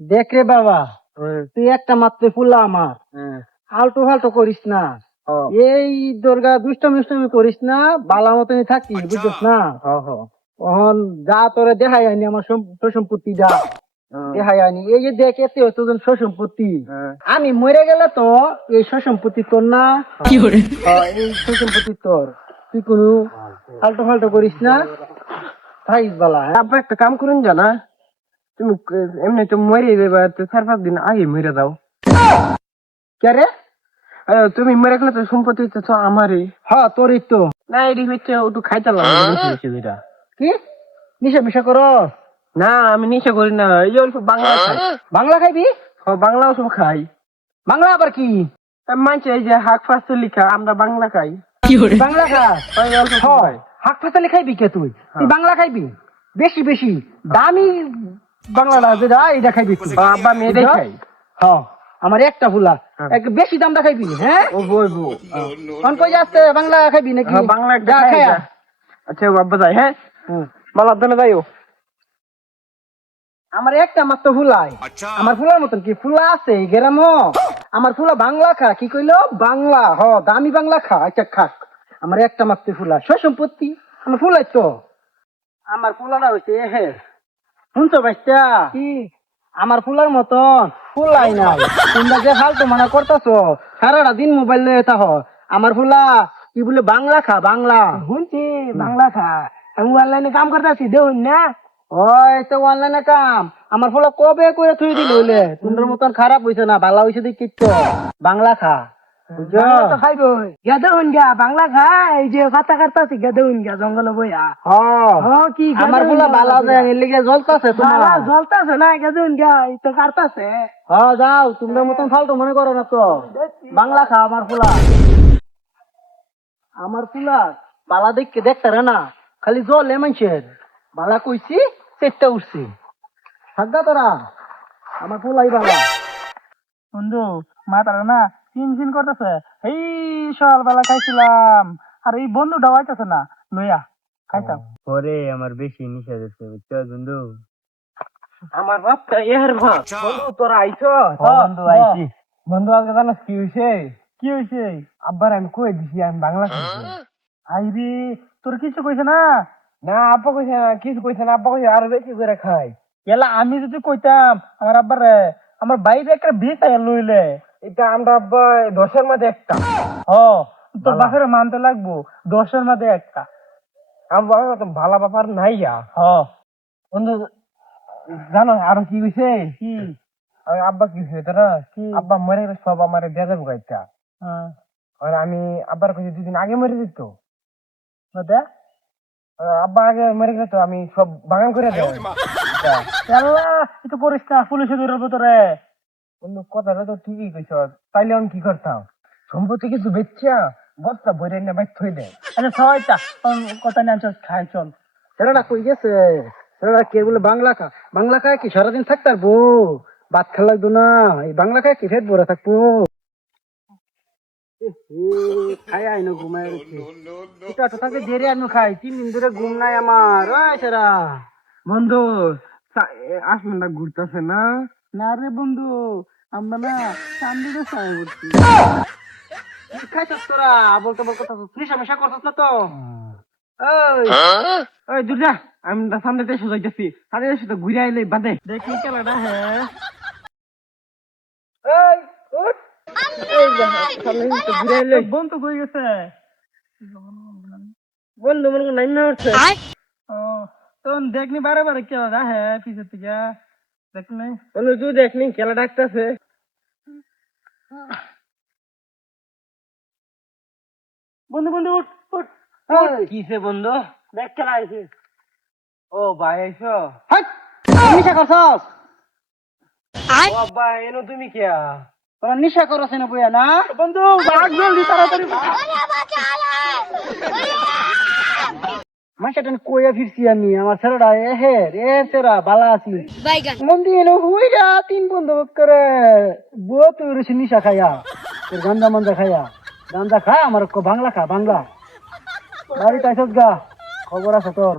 দেখ রে বাবা, তুই একটা মাত্র ফুলা আমার, আলটু ফালটু করিস না। এই দুর্গা দুষ্টমি করিস না, বালা মতনই থাকি, বুঝছিস না? তখন যা তোরে দেখাই আনি আমার সম্পত্তি যা দেখাই আনি। এই যে দেখ এতে তোর সম্পত্তি, আমি মরে গেলে তো এই সম্পত্তি তোর না, এই সম্পত্তি তোর। তুই কোনো আলটু ফালটু করিস না, থাকিস বালা। আব্বা একটা কাম করুন জানা, তুমি এমনি তো মরে যাবে, 4-5 দিন আগে মরে যাও। কে রে? তুমি মরে গেলে তো সম্পত্তি তো আমারই। হ্যাঁ তোরই তো। না এটি হচ্ছে একটু খাইতে লাগবে দুইটা। কি নিশা মিশা কর? না আমি নিশা করি না, এই যে অল্প বাংলা খাই। বাংলা খাইবি? বাংলাও সব খাই। বাংলা আবার কি? মানছে এই যে হাক ফাঁসতে লিখা, আমরা বাংলা খাই। বাংলা খাস? হাক ফাঁসালি খাইবি কে তুই? তুই বাংলা খাইবি বেশি বেশি দামি বাংলাটা যেটা এটা খাইবি তুই। আব্বা আমি এটাই খাই। হ্যাঁ আমার একটা ফুলা বেশি দামটা খাইবি। হ্যাঁ কোন কই যাচ্ছে বাংলা খাইবি নাকি? বাংলা যা খায়া। আচ্ছা আব্বা যাই। হ্যাঁ মালার দানে যাইও। আমার একটা মাত্র ফুলাই, আমার ফুলার মতন কি ফুলা আছে গ্রাম? আমার ফুলা বাংলা খা। কি কইলো? বাংলা। দামি বাংলা খা। আচ্ছা খাক। আমার একটা মাত্র ফুলা সয় সম্পত্তি আমার ফুলাই তো। আমার ফুলাটা হইছে হে, শুনছো বাচ্চা? কি আমার ফুলার মতন ফুলাই নাই। তোমরা যে ফালতু মানা করতেছো, সারাটা দিন মোবাইল লয়ে থাকো। আমার ফুলা কি বলে বাংলা খা। বাংলা শুনছি বাংলা খা। আমি অনলাইনে কাম করতেছি দেখুন না। ওই তো অনলাইনে কাম আমার ফুলা কবে করে থুই দিল হইলে। তোমরা মতন খারাপ হইছে না, ভালো হইছে দেখি তো। বাংলা খা বাংলা খাই। এই যে কথা কাটতাছি জঙ্গলে বইয়া। কি আমার ফুলা বালা লেগে জ্বলতাছে, তোমার জ্বলতাছে না? গেদুন গা তো কাটতাছে। যাও, তোমরা মতন ফালতু মনে করো না তো। বাংলা খা আমার ফুলা। আমার ফুলা বালা দেখতে দেখতারে না, খালি জলে মানুষের বালা কইছি চেষ্টা উঠছি। থাকবা তোরা, আমার ফুলাই বালা। বন্ধু মাথাটা না চিন করতেছে। এই সকালবেলা খাইছিলাম, আর এই বন্ধুটা আইতাছে না, লইয়া খাইতাম। পরে আমার বেশি নিশা দিচ্ছে, বুঝছো বন্ধু? আমার বাপটা এর ভাত। বন্ধু তোরা আইছো? বন্ধু আইছি। বন্ধু আজকে জানাস কি হয়েছে? কি হয়েছে? আব্বার আমি কই দিছি আমি বাংলা খাইছি। আইরে তোর কিছু কইছে না? না আব্বা কইছে না, কিছু কইছে না। আব্বা কইছে আরো বেশি করে খাই। এলা আমি যদি কইতাম আমার আব্বার আমার বাইরে একটা বিষ আয়া লইলে, এটা আমরা আব্বা 10-এর মধ্যে একটা। তোর বাপের মানতে লাগবো 10-এর মধ্যে একটা। আমার বাবার তো ভালো বাপার নাই। বন্ধু জানো আরো কি হয়েছে? কি আব্বা কি হয়েছে তারা? আব্বা মরে গেলে সব আমার দিয়ে যাবো গাইটা। আর আমি আব্বার কাছে 2 দিন আগে মরে যেত। আব্বা আগে মরে গেলে তো আমি সব বাগান করে দেবো। করিস না, পুলিশে ধরবো তোরে। বন্ধু কথাটা তো ঠিকই কইছ। তাইলে আমি কি করতাম? সম্পত্তি কিছু বেচছা বস্তা বইরে না বাইর থই দেয়। আচ্ছা ছয়টা কথা নিয়ে আনছ, খাই চল। ছেলেটা কই গেছে? ছেলেটা কে বলে বাংলা খা? বাংলা খায় কি সারাদিন থাকতে পারবো? ভাত খা লাগতো না? এই বাংলা খায় কি ফেট ভরে থাকবো? খাই আইনো ঘুমায় থাকে দেরি আনো খাই। 3 দিন ধরে ঘুম নাই আমার। সেরা বন্ধু আসমানটা ঘুরতেছে না? না রে বন্ধু, আমরা না চান্দিতে চাই করছি। খাইছস তোরা? বলতে নিশা মিশা করছস না তো? ওই দুর্গা আমি সামনে দেশে যাইতেছি, সামনে দেশে তো ঘুরে আইলে বাদে দেখি খেলাটা। হ্যাঁ বন্ধু কই গেছে? বন্ধু মনে নাই না হচ্ছে। তখন দেখনি বারে বারে খেলাটা। হ্যাঁ পিছের থেকে দেখনি বন্ধু, তুই দেখনি খেলা ডাকতেছে। বন্ধু বন্ধু উঠ উঠ। কিসে বন্ধু? দেখ খেলা আইছে। ও ভাই আইছো? নিশা করছস? ও আব্বা এনো তুমি কে? তোরা নিশা করছ না বইয়া না? বন্ধু ভাগ জলদি তাড়াতাড়ি। মাইশাটা কইয়া ফিরছি আমি। আমার ছেলেটা ছেড়া বালা আছি মন্দি এনে হুইরা 3 বন্ধু করে বউ তুই রয়েছে নিশা খাইয়া, তোর গাঞ্জা মাঞ্জা খাইয়া। গাঞ্জা খা আমার বাংলা খা। বাংলা বাড়ি তাইছস গা, খবর আছে তোর।